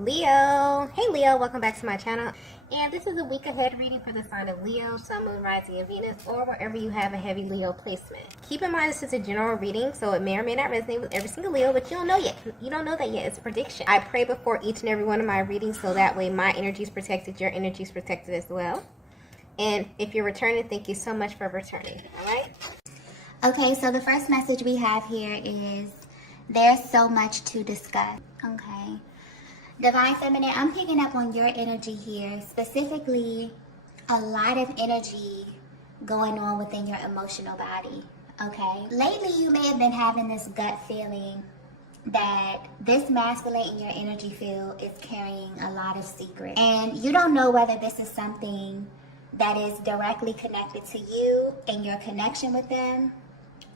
Leo. Hey Leo, welcome back to my channel. And this is a week ahead reading for the sign of Leo, Sun, Moon, Rising, and Venus, or wherever you have a heavy Leo placement. Keep in mind this is a general reading, so it may or may not resonate with every single Leo, but you don't know yet. You don't know that yet. It's a prediction. I pray before each and every one of my readings, so that way my energy is protected, your energy is protected as well. And if you're returning, thank you so much for returning. All right? Okay, so the first message we have here is there's so much to discuss. Okay. Divine Feminine, I'm picking up on your energy here, specifically a lot of energy going on within your emotional body, okay? Lately, you may have been having this gut feeling that this masculine in your energy field is carrying a lot of secrets. And you don't know whether this is something that is directly connected to you and your connection with them,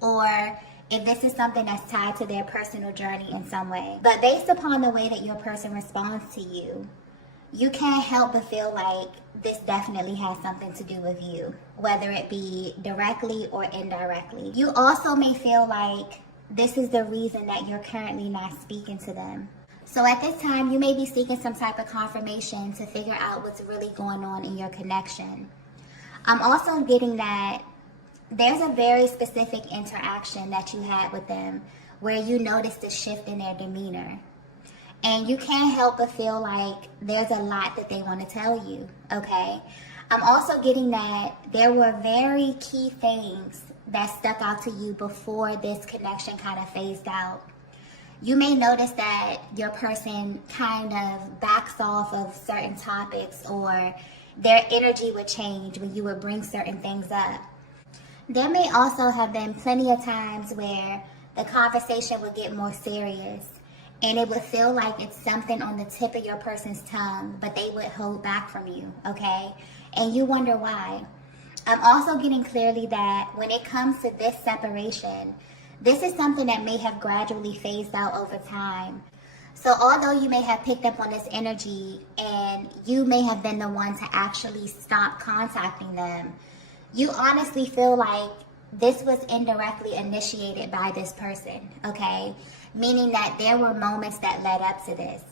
or if this is something that's tied to their personal journey in some way. But based upon the way that your person responds to you, you can't help but feel like this definitely has something to do with you, whether it be directly or indirectly. You also may feel like this is the reason that you're currently not speaking to them. So at this time, you may be seeking some type of confirmation to figure out what's really going on in your connection. I'm also getting that there's a very specific interaction that you had with them where you noticed a shift in their demeanor. And you can't help but feel like there's a lot that they want to tell you, okay? I'm also getting that there were very key things that stuck out to you before this connection kind of phased out. You may notice that your person kind of backs off of certain topics, or their energy would change when you would bring certain things up. There may also have been plenty of times where the conversation would get more serious and it would feel like it's something on the tip of your person's tongue, but they would hold back from you, okay? And you wonder why. I'm also getting clearly that when it comes to this separation, this is something that may have gradually phased out over time. So although you may have picked up on this energy and you may have been the one to actually stop contacting them, you honestly feel like this was indirectly initiated by this person, okay? Meaning that there were moments that led up to this.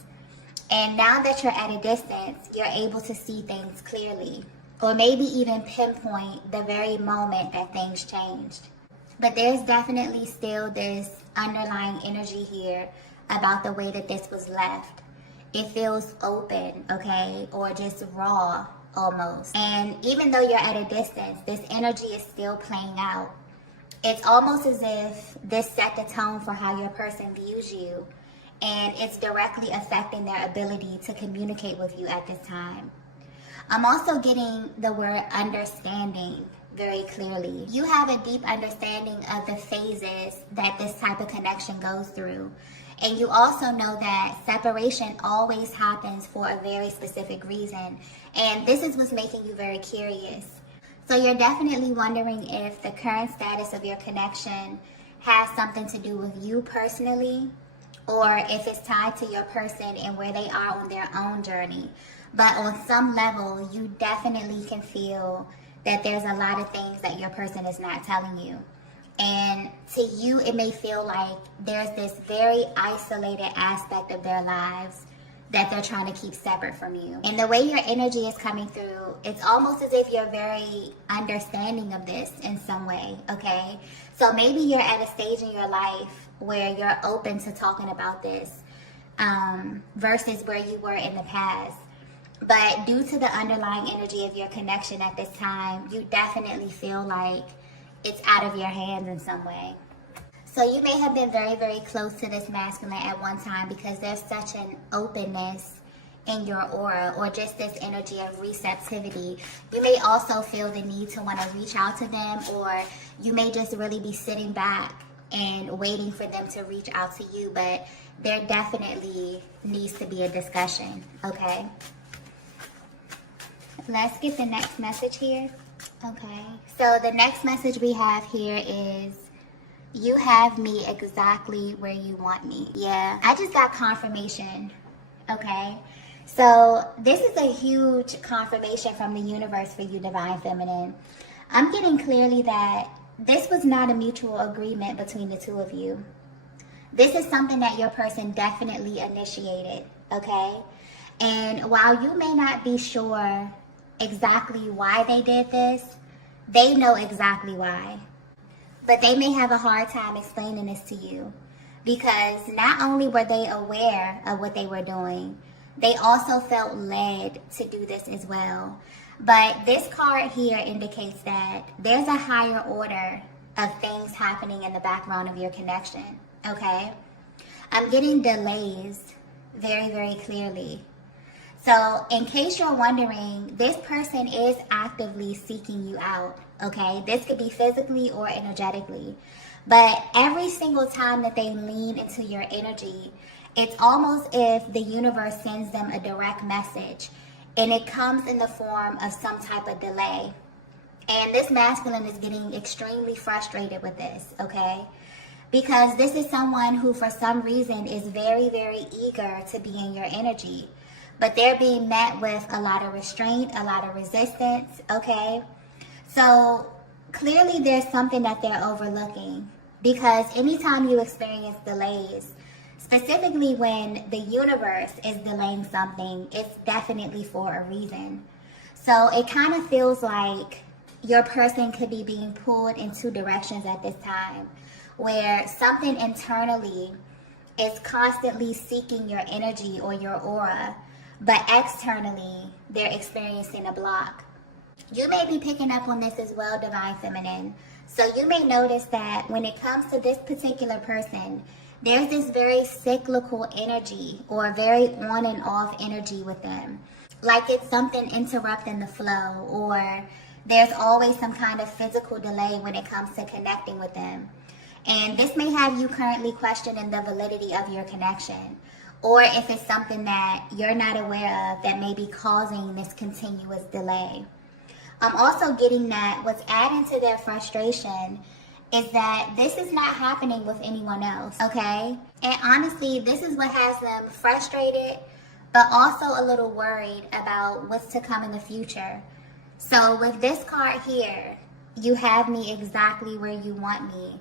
And now that you're at a distance, you're able to see things clearly, or maybe even pinpoint the very moment that things changed. But there's definitely still this underlying energy here about the way that this was left. It feels open, okay, or just raw almost. And even though you're at a distance, this energy is still playing out. It's almost as if this set the tone for how your person views you, and it's directly affecting their ability to communicate with you at this time. I'm also getting the word understanding very clearly. You have a deep understanding of the phases that this type of connection goes through. And you also know that separation always happens for a very specific reason. And this is what's making you very curious. So you're definitely wondering if the current status of your connection has something to do with you personally, or if it's tied to your person and where they are on their own journey. But on some level, you definitely can feel that there's a lot of things that your person is not telling you. And to you, it may feel like there's this very isolated aspect of their lives that they're trying to keep separate from you. And the way your energy is coming through, it's almost as if you're very understanding of this in some way, okay? So maybe you're at a stage in your life where you're open to talking about this versus where you were in the past. But due to the underlying energy of your connection at this time, you definitely feel like it's out of your hands in some way. So you may have been very, very close to this masculine at one time because there's such an openness in your aura, or just this energy of receptivity. You may also feel the need to want to reach out to them, or you may just really be sitting back and waiting for them to reach out to you, but there definitely needs to be a discussion, okay? Let's get the next message here. Okay, so the next message we have here is, you have me exactly where you want me. Yeah, I just got confirmation, okay? So this is a huge confirmation from the universe for you, Divine Feminine. I'm getting clearly that this was not a mutual agreement between the two of you. This is something that your person definitely initiated, okay? And while you may not be sure exactly why they did this, they know exactly why. But they may have a hard time explaining this to you because not only were they aware of what they were doing, they also felt led to do this as well. But this card here indicates that there's a higher order of things happening in the background of your connection, okay? I'm getting delays very, very clearly. So in case you're wondering, this person is actively seeking you out, okay? This could be physically or energetically. But every single time that they lean into your energy, it's almost if the universe sends them a direct message, and it comes in the form of some type of delay. And this masculine is getting extremely frustrated with this, okay? Because this is someone who for some reason is very, very eager to be in your energy. But they're being met with a lot of restraint, a lot of resistance, okay? So clearly there's something that they're overlooking, because anytime you experience delays, specifically when the universe is delaying something, it's definitely for a reason. So it kind of feels like your person could be being pulled in two directions at this time, where something internally is constantly seeking your energy or your aura, but externally, they're experiencing a block. You may be picking up on this as well, Divine Feminine. So you may notice that when it comes to this particular person, there's this very cyclical energy or very on and off energy with them. Like it's something interrupting the flow, or there's always some kind of physical delay when it comes to connecting with them. And this may have you currently questioning the validity of your connection, or if it's something that you're not aware of that may be causing this continuous delay. I'm also getting that what's adding to their frustration is that this is not happening with anyone else, okay? And honestly, this is what has them frustrated, but also a little worried about what's to come in the future. So with this card here, you have me exactly where you want me.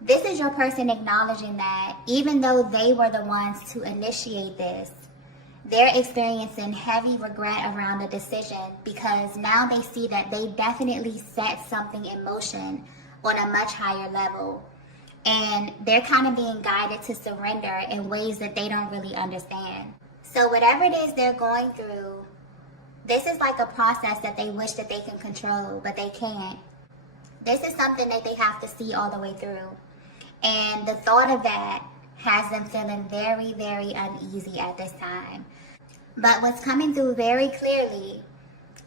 This is your person acknowledging that even though they were the ones to initiate this, they're experiencing heavy regret around the decision, because now they see that they definitely set something in motion on a much higher level. And they're kind of being guided to surrender in ways that they don't really understand. So whatever it is they're going through, this is like a process that they wish that they can control, but they can't. This is something that they have to see all the way through. And the thought of that has them feeling very, very uneasy at this time. But what's coming through very clearly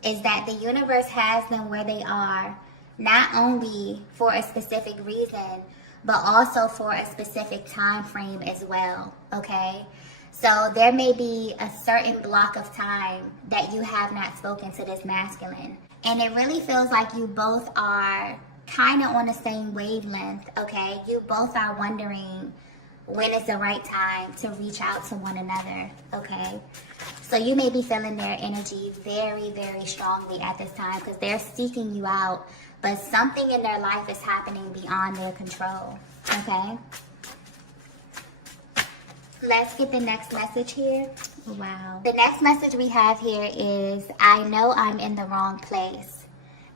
is that the universe has them where they are, not only for a specific reason, but also for a specific time frame as well, okay? So there may be a certain block of time that you have not spoken to this masculine. And it really feels like you both are kind of on the same wavelength, okay? You both are wondering when is the right time to reach out to one another, okay? So you may be feeling their energy very, very strongly at this time because they're seeking you out, but something in their life is happening beyond their control, okay? Let's get the next message here. Wow. The next message we have here is, I know I'm in the wrong place.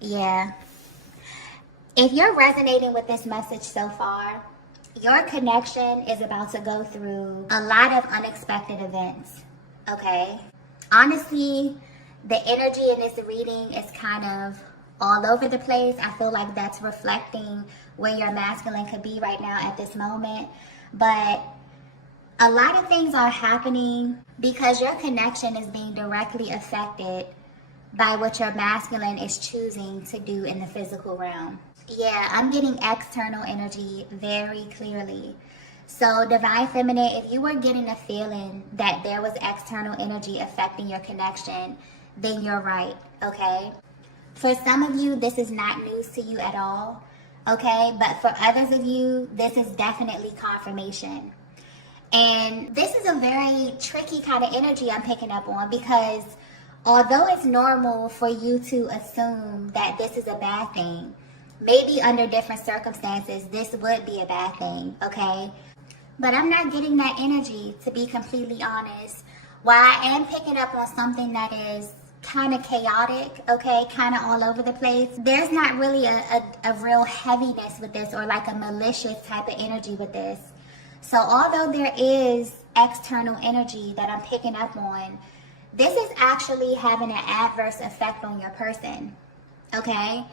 Yeah. If you're resonating with this message so far, your connection is about to go through a lot of unexpected events, okay? Honestly, the energy in this reading is kind of all over the place. I feel like that's reflecting where your masculine could be right now at this moment. But a lot of things are happening because your connection is being directly affected by what your masculine is choosing to do in the physical realm. Yeah, I'm getting external energy very clearly. So Divine Feminine, if you were getting a feeling that there was external energy affecting your connection, then you're right, okay? For some of you, this is not news to you at all, okay? But for others of you, this is definitely confirmation. And this is a very tricky kind of energy I'm picking up on, because although it's normal for you to assume that this is a bad thing, maybe under different circumstances, this would be a bad thing, okay? But I'm not getting that energy, to be completely honest. while I am picking up on something that is kind of chaotic, okay, kind of all over the place, there's not really a real heaviness with this, or like a malicious type of energy with this. So although there is external energy that I'm picking up on, this is actually having an adverse effect on your person, okay?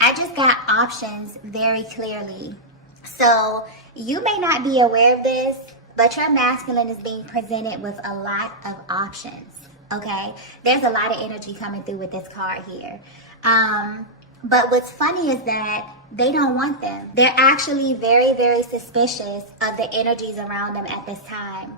I just got options very clearly. So you may not be aware of this, but your masculine is being presented with a lot of options, okay? There's a lot of energy coming through with this card here. But what's funny is that they don't want them. They're actually very, very suspicious of the energies around them at this time.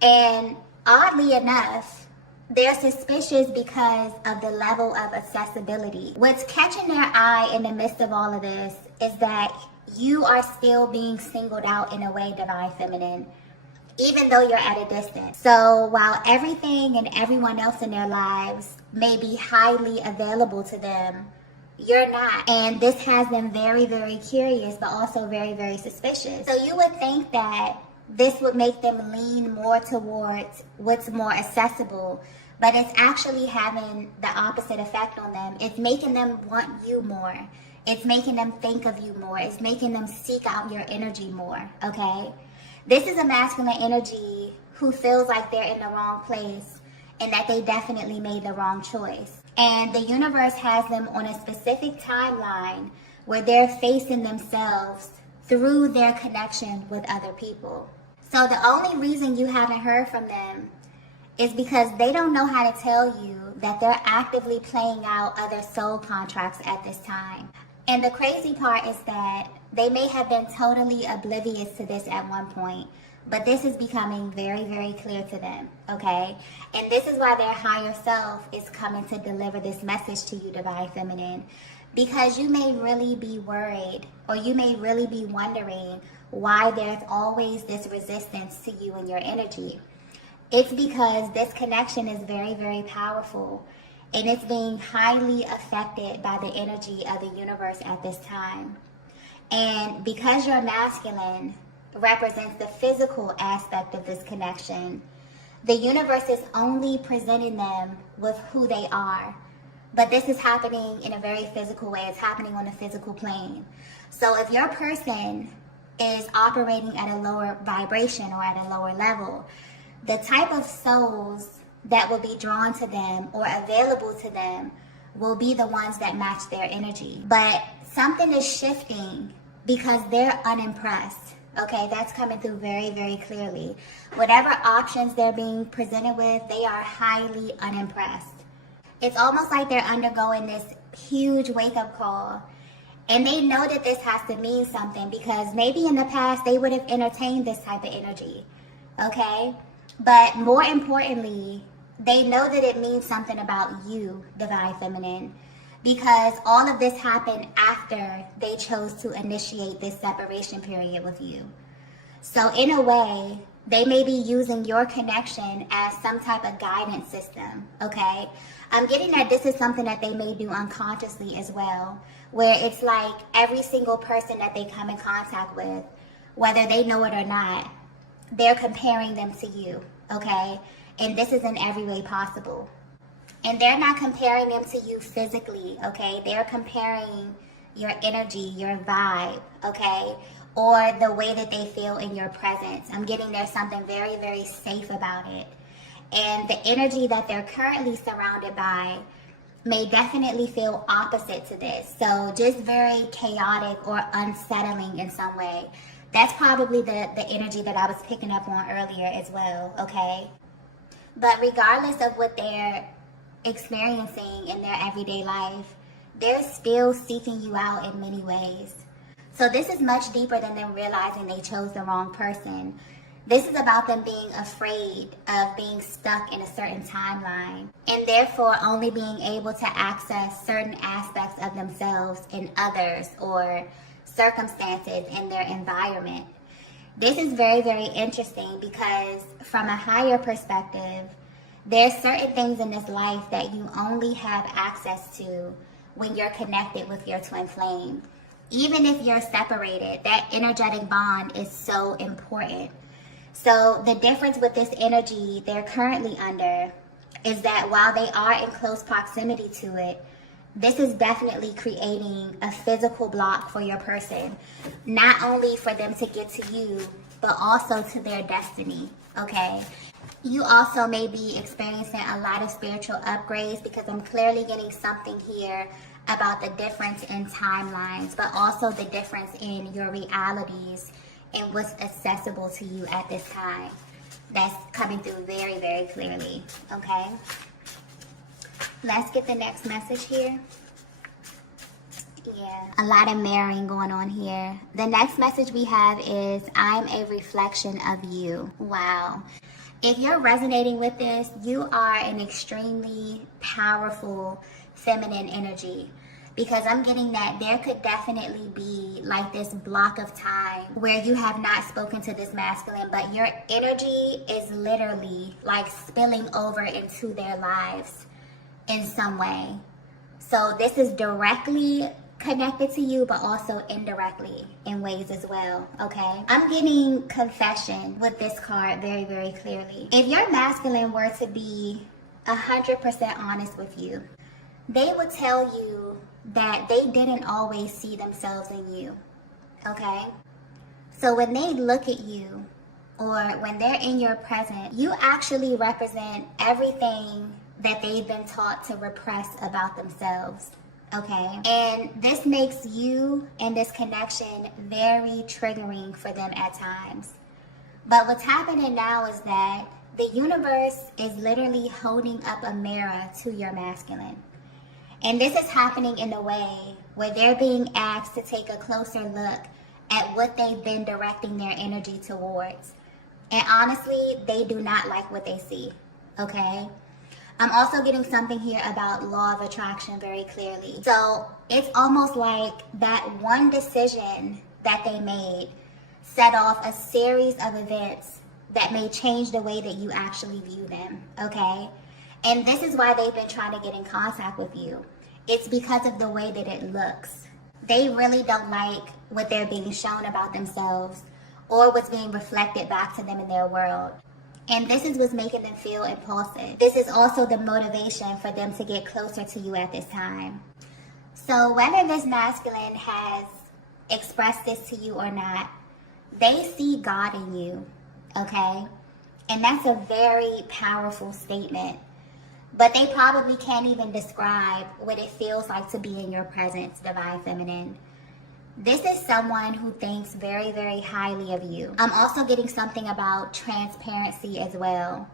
And oddly enough, they're suspicious because of the level of accessibility. What's catching their eye in the midst of all of this is that you are still being singled out in a way, Divine Feminine, even though you're at a distance. So while everything and everyone else in their lives may be highly available to them, you're not. And this has them very, very curious, but also very, very suspicious. So you would think that this would make them lean more towards what's more accessible, but it's actually having the opposite effect on them. It's making them want you more. It's making them think of you more. It's making them seek out your energy more, okay? This is a masculine energy who feels like they're in the wrong place and that they definitely made the wrong choice. And the universe has them on a specific timeline where they're facing themselves through their connection with other people. So the only reason you haven't heard from them is because they don't know how to tell you that they're actively playing out other soul contracts at this time. And the crazy part is that they may have been totally oblivious to this at one point, but this is becoming very, very clear to them, okay? And this is why their higher self is coming to deliver this message to you, Divine Feminine, because you may really be worried, or you may really be wondering why there's always this resistance to you and your energy. It's because this connection is very, very powerful, and it's being highly affected by the energy of the universe at this time. And because your masculine represents the physical aspect of this connection, the universe is only presenting them with who they are. But this is happening in a very physical way. It's happening on a physical plane. So if your person is operating at a lower vibration or at a lower level, the type of souls that will be drawn to them or available to them will be the ones that match their energy. But something is shifting because they're unimpressed. Okay, that's coming through very, very clearly. Whatever options they're being presented with, they are highly unimpressed. It's almost like they're undergoing this huge wake-up call. And they know that this has to mean something because maybe in the past they would have entertained this type of energy. Okay? But more importantly, they know that it means something about you, Divine Feminine, because all of this happened after they chose to initiate this separation period with you. So in a way, they may be using your connection as some type of guidance system, okay? I'm getting that this is something that they may do unconsciously as well, where it's like every single person that they come in contact with, whether they know it or not, they're comparing them to you, okay? And this is in every way possible. And they're not comparing them to you physically, okay? They're comparing your energy, your vibe, okay? Or the way that they feel in your presence. I'm getting there's something very, very safe about it. And the energy that they're currently surrounded by may definitely feel opposite to this. So just very chaotic or unsettling in some way. That's probably the energy that I was picking up on earlier as well, okay? But regardless of what they're experiencing in their everyday life, they're still seeking you out in many ways. So this is much deeper than them realizing they chose the wrong person. This is about them being afraid of being stuck in a certain timeline and therefore only being able to access certain aspects of themselves in others or circumstances in their environment. This is very, very interesting because from a higher perspective, there's certain things in this life that you only have access to when you're connected with your twin flame. Even if you're separated, that energetic bond is so important So the difference with this energy they're currently under is that while they are in close proximity to it, this is definitely creating a physical block for your person, not only for them to get to you, but also to their destiny, okay? You also may be experiencing a lot of spiritual upgrades, because I'm clearly getting something here about the difference in timelines, but also the difference in your realities and what's accessible to you at this time. That's coming through very, very clearly, okay? Let's get the next message here. Yeah, a lot of mirroring going on here. The next message we have is, I'm a reflection of you. Wow. If you're resonating with this, you are an extremely powerful feminine energy, because I'm getting that there could definitely be like this block of time where you have not spoken to this masculine, but your energy is literally like spilling over into their lives in some way. So this is directly connected to you, but also indirectly in ways as well, okay? I'm getting confession with this card very, very clearly. If your masculine were to be 100% honest with you, they would tell you that they didn't always see themselves in you, okay? So when they look at you, or when they're in your presence, you actually represent everything that they've been taught to repress about themselves. Okay, and this makes you and this connection very triggering for them at times. But what's happening now is that the universe is literally holding up a mirror to your masculine. And this is happening in a way where they're being asked to take a closer look at what they've been directing their energy towards. And honestly, they do not like what they see, okay? I'm also getting something here about law of attraction very clearly. So it's almost like that one decision that they made set off a series of events that may change the way that you actually view them, okay? And this is why they've been trying to get in contact with you. It's because of the way that it looks. They really don't like what they're being shown about themselves or what's being reflected back to them in their world. And this is what's making them feel impulsive. This is also the motivation for them to get closer to you at this time. So whether this masculine has expressed this to you or not, they see God in you, okay? And that's a very powerful statement. But they probably can't even describe what it feels like to be in your presence, Divine Feminine. This is someone who thinks very, very highly of you. I'm also getting something about transparency as well.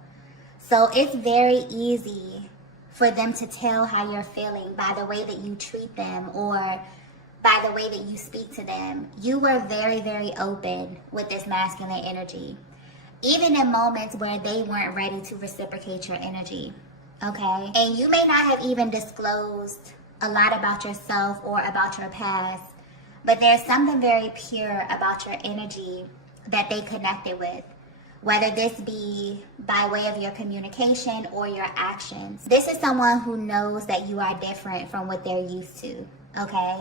So it's very easy for them to tell how you're feeling by the way that you treat them or by the way that you speak to them. You were very, very open with this masculine energy, even in moments where they weren't ready to reciprocate your energy, okay? And you may not have even disclosed a lot about yourself or about your past, but there's something very pure about your energy that they connected with, whether this be by way of your communication or your actions. This is someone who knows that you are different from what they're used to, okay?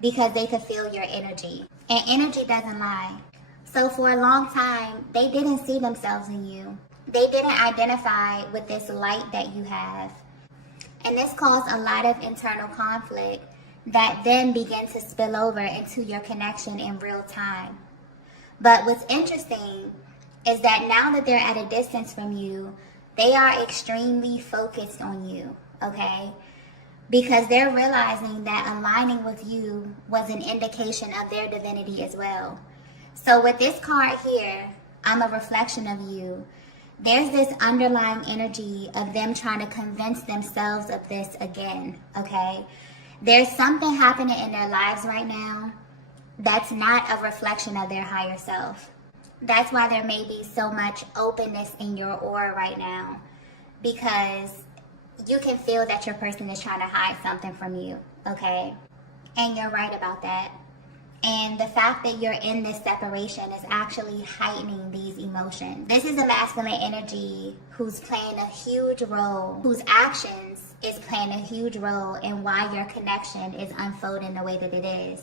Because they could feel your energy. And energy doesn't lie. So for a long time, they didn't see themselves in you. They didn't identify with this light that you have. And this caused a lot of internal conflict that then began to spill over into your connection in real time. But what's interesting is that now that they're at a distance from you, they are extremely focused on you, okay? Because they're realizing that aligning with you was an indication of their divinity as well. So with this card here, I'm a reflection of you. There's this underlying energy of them trying to convince themselves of this again, okay? There's something happening in their lives right now that's not a reflection of their higher self. That's why there may be so much openness in your aura right now, because you can feel that your person is trying to hide something from you, okay? And you're right about that. And the fact that you're in this separation is actually heightening these emotions. This is a masculine energy who's playing a huge role, whose actions is playing a huge role in why your connection is unfolding the way that it is.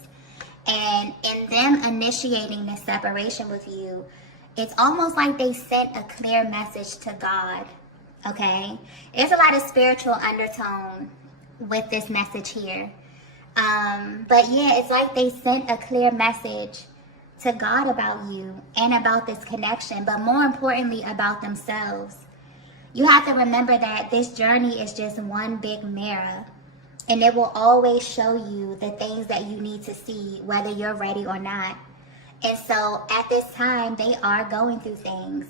And in them initiating this separation with you, It's almost like they sent a clear message to God, okay? There's a lot of spiritual undertone with this message here. But yeah, it's like they sent a clear message to God about you and about this connection, but more importantly, about themselves. You have to remember that this journey is just one big mirror, and it will always show you the things that you need to see, whether you're ready or not. And so at this time, they are going through things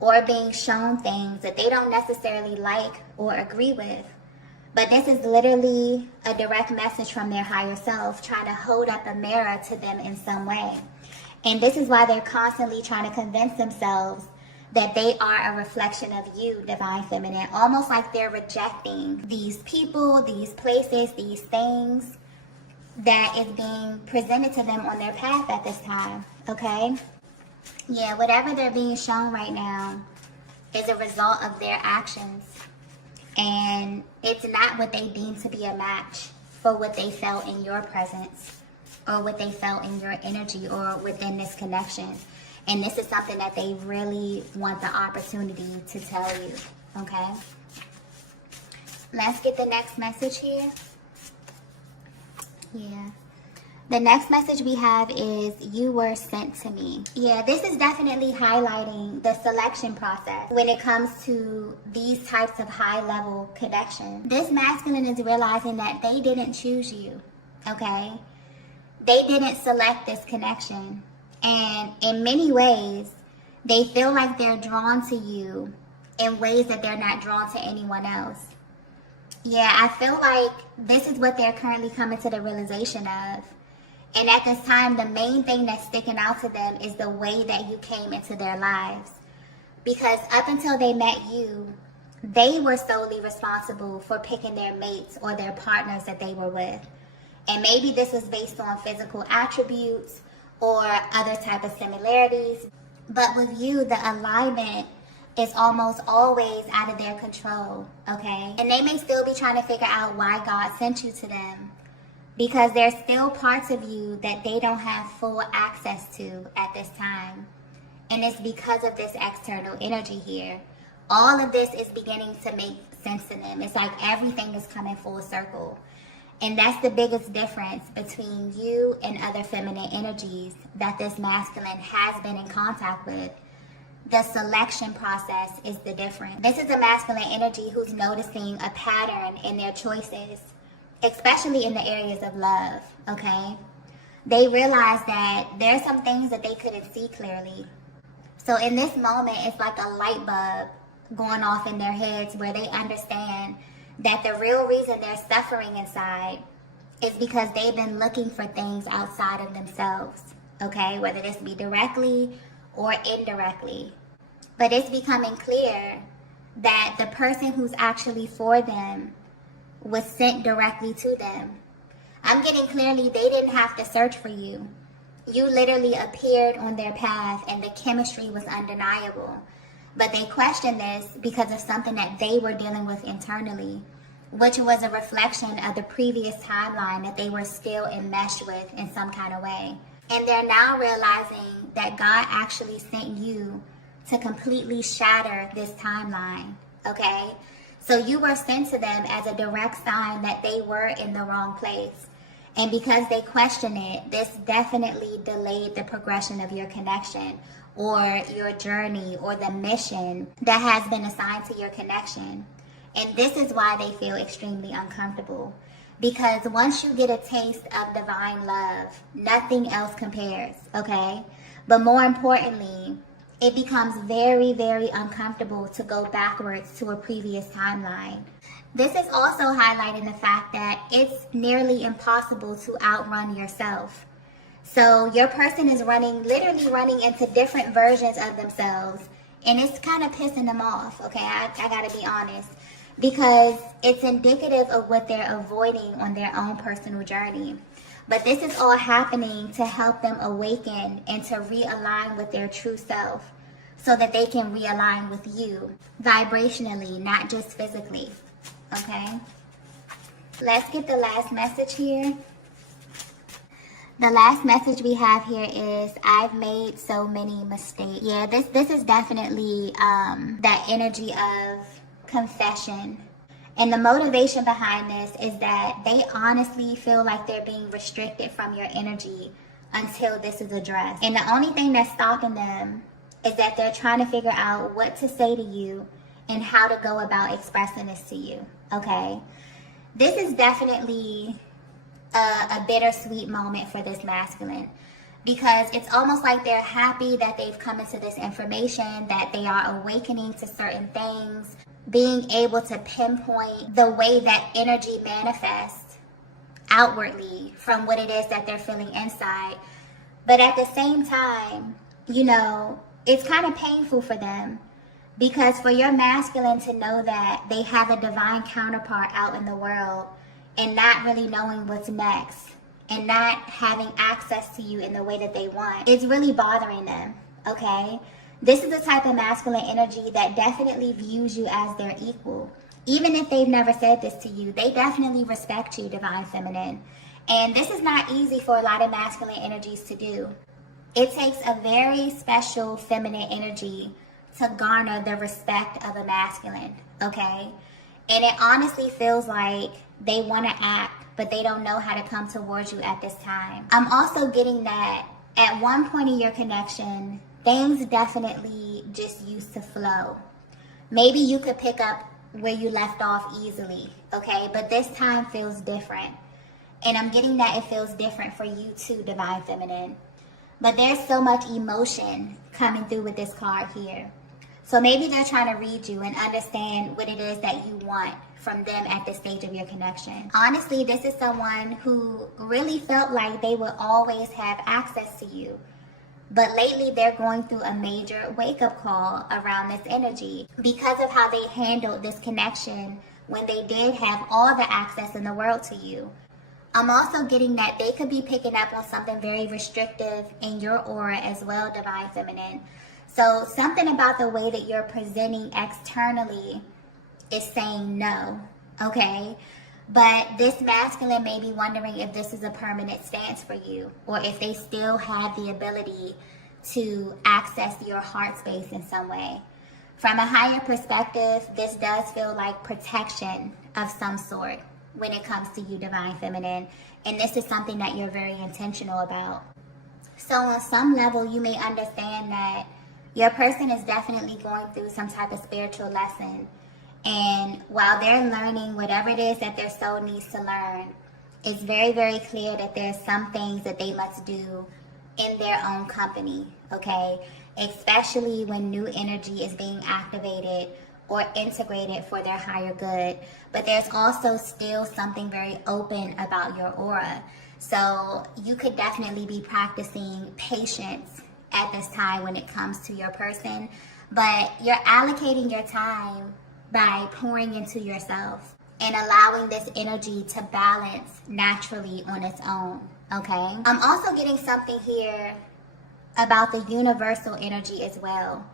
or being shown things that they don't necessarily like or agree with. But this is literally a direct message from their higher self trying to hold up a mirror to them in some way. And this is why they're constantly trying to convince themselves that they are a reflection of you, Divine Feminine. Almost like they're rejecting these people, these places, these things that is being presented to them on their path at this time, okay? Yeah, whatever they're being shown right now is a result of their actions. And it's not what they deem to be a match for what they felt in your presence or what they felt in your energy or within this connection. And this is something that they really want the opportunity to tell you, okay? Let's get the next message here. Yeah. The next message we have is, you were sent to me. Yeah, this is definitely highlighting the selection process when it comes to these types of high-level connections. This masculine is realizing that they didn't choose you, okay? They didn't select this connection. And in many ways, they feel like they're drawn to you in ways that they're not drawn to anyone else. Yeah, I feel like this is what they're currently coming to the realization of. And at this time, the main thing that's sticking out to them is the way that you came into their lives. Because up until they met you, they were solely responsible for picking their mates or their partners that they were with. And maybe this was based on physical attributes or other type of similarities. But with you, the alignment is almost always out of their control, okay? And they may still be trying to figure out why God sent you to them, because there's still parts of you that they don't have full access to at this time. And it's because of this external energy here. All of this is beginning to make sense to them. It's like everything is coming full circle. And that's the biggest difference between you and other feminine energies that this masculine has been in contact with. The selection process is the difference. This is a masculine energy who's noticing a pattern in their choices, especially in the areas of love, okay? They realize that there's some things that they couldn't see clearly. So in this moment, it's like a light bulb going off in their heads where they understand that the real reason they're suffering inside is because they've been looking for things outside of themselves, okay? Whether this be directly or indirectly. But it's becoming clear that the person who's actually for them was sent directly to them. I'm getting clearly they didn't have to search for you. You literally appeared on their path and the chemistry was undeniable. But they questioned this because of something that they were dealing with internally, which was a reflection of the previous timeline that they were still enmeshed with in some kind of way. And they're now realizing that God actually sent you to completely shatter this timeline, okay? So you were sent to them as a direct sign that they were in the wrong place. And because they questioned it, this definitely delayed the progression of your connection or your journey or the mission that has been assigned to your connection. And this is why they feel extremely uncomfortable. Because once you get a taste of divine love, nothing else compares, okay? But more importantly, it becomes very, very uncomfortable to go backwards to a previous timeline. This is also highlighting the fact that it's nearly impossible to outrun yourself. So your person is literally running into different versions of themselves, and it's kind of pissing them off, okay? I gotta be honest, because it's indicative of what they're avoiding on their own personal journey. But this is all happening to help them awaken and to realign with their true self so that they can realign with you vibrationally, not just physically, okay? Let's get the last message here. The last message we have here is, I've made so many mistakes. Yeah, this is definitely that energy of confession. And the motivation behind this is that they honestly feel like they're being restricted from your energy until this is addressed. And the only thing that's stopping them is that they're trying to figure out what to say to you and how to go about expressing this to you, okay? This is definitely a bittersweet moment for this masculine, because it's almost like they're happy that they've come into this information, that they are awakening to certain things, being able to pinpoint the way that energy manifests outwardly from what it is that they're feeling inside. But at the same time, you know, it's kind of painful for them, because for your masculine to know that they have a divine counterpart out in the world and not really knowing what's next and not having access to you in the way that they want, it's really bothering them, okay? This is the type of masculine energy that definitely views you as their equal. Even if they've never said this to you, they definitely respect you, divine feminine. And this is not easy for a lot of masculine energies to do. It takes a very special feminine energy to garner the respect of a masculine, okay? And it honestly feels like they want to act, but they don't know how to come towards you at this time. I'm also getting that at one point in your connection, things definitely just used to flow. Maybe you could pick up where you left off easily, okay? But this time feels different. And I'm getting that it feels different for you too, divine feminine. But there's so much emotion coming through with this card here. So maybe they're trying to read you and understand what it is that you want from them at this stage of your connection. Honestly, this is someone who really felt like they would always have access to you. But lately, they're going through a major wake-up call around this energy because of how they handled this connection when they did have all the access in the world to you. I'm also getting that they could be picking up on something very restrictive in your aura as well, divine feminine. So something about the way that you're presenting externally is saying no, okay? But this masculine may be wondering if this is a permanent stance for you, or if they still have the ability to access your heart space in some way. From a higher perspective, this does feel like protection of some sort when it comes to you, divine feminine. And this is something that you're very intentional about. So on some level, you may understand that your person is definitely going through some type of spiritual lesson. And while they're learning whatever it is that their soul needs to learn, it's very, very clear that there's some things that they must do in their own company, okay? Especially when new energy is being activated or integrated for their higher good. But there's also still something very open about your aura. So you could definitely be practicing patience at this time when it comes to your person. But you're allocating your time by pouring into yourself and allowing this energy to balance naturally on its own, okay? I'm also getting something here about the universal energy as well.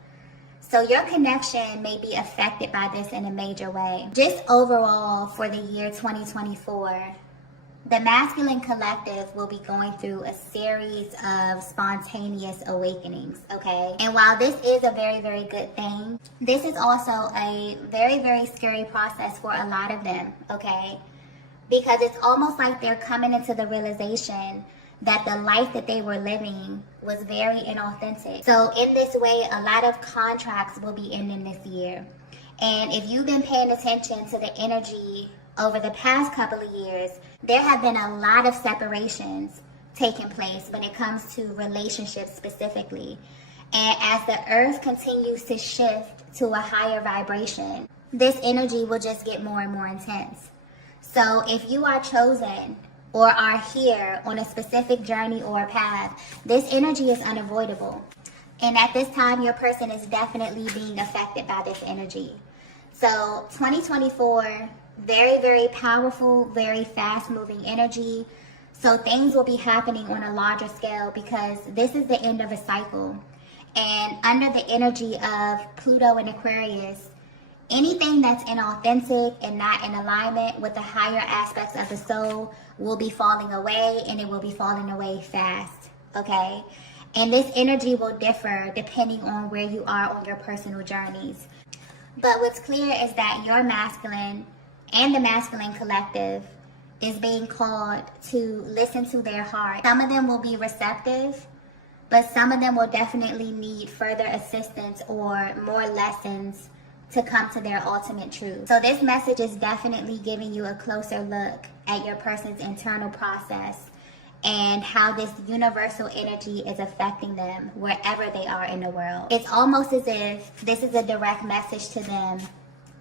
So your connection may be affected by this in a major way. Just overall for the year 2024, the masculine collective will be going through a series of spontaneous awakenings, okay? And while this is a very, very good thing, this is also a very, very scary process for a lot of them, okay? Because it's almost like they're coming into the realization that the life that they were living was very inauthentic. So in this way, a lot of contracts will be ending this year. And if you've been paying attention to the energy over the past couple of years, there have been a lot of separations taking place when it comes to relationships specifically. And as the earth continues to shift to a higher vibration, this energy will just get more and more intense. So if you are chosen or are here on a specific journey or a path, this energy is unavoidable. And at this time, your person is definitely being affected by this energy. So 2024, very, very powerful, very fast-moving energy. So things will be happening on a larger scale because this is the end of a cycle. And under the energy of Pluto and Aquarius, Anything that's inauthentic and not in alignment with the higher aspects of the soul will be falling away, and it will be falling away fast, okay? And this energy will differ depending on where you are on your personal journeys. But what's clear is that your masculine and the masculine collective is being called to listen to their heart. Some of them will be receptive, but some of them will definitely need further assistance or more lessons to come to their ultimate truth. So this message is definitely giving you a closer look at your person's internal process and how this universal energy is affecting them wherever they are in the world. It's almost as if this is a direct message to them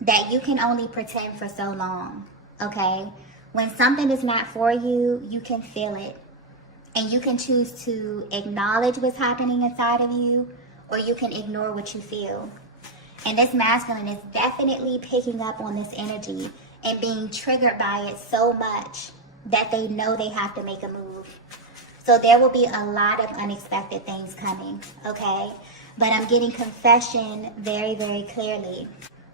that you can only pretend for so long, okay? When something is not for you, you can feel it. And you can choose to acknowledge what's happening inside of you, or you can ignore what you feel. And this masculine is definitely picking up on this energy and being triggered by it so much that they know they have to make a move. So there will be a lot of unexpected things coming, okay? But I'm getting confession very, very clearly.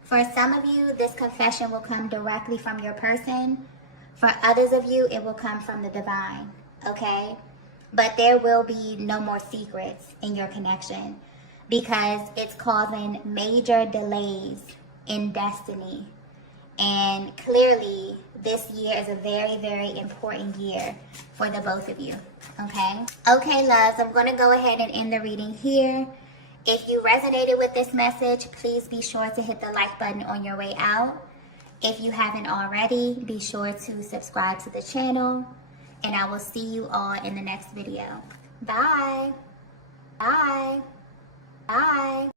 For some of you, this confession will come directly from your person. For others of you, it will come from the divine, okay? But there will be no more secrets in your connection because it's causing major delays in destiny. And clearly, this year is a very, very important year for the both of you, okay? Okay, loves, I'm going to go ahead and end the reading here. If you resonated with this message, please be sure to hit the like button on your way out. If you haven't already, be sure to subscribe to the channel. And I will see you all in the next video. Bye. Bye. Bye.